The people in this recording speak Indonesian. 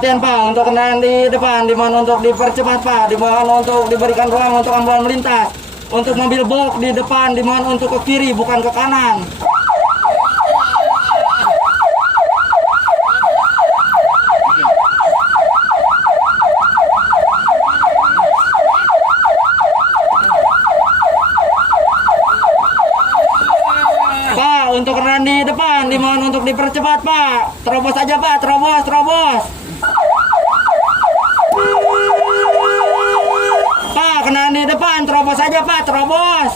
perhatian Pak, untuk kendaraan di depan dimohon untuk dipercepat Pak, dimohon untuk diberikan ruang untuk ambulan melintas. Untuk mobil box di depan dimohon untuk ke kiri bukan ke kanan. Pak, untuk kendaraan di depan dimohon untuk dipercepat Pak. Terobos aja Pak, terobos, terobos. Pak, kendaraan di depan terobos aja Pak, terobos.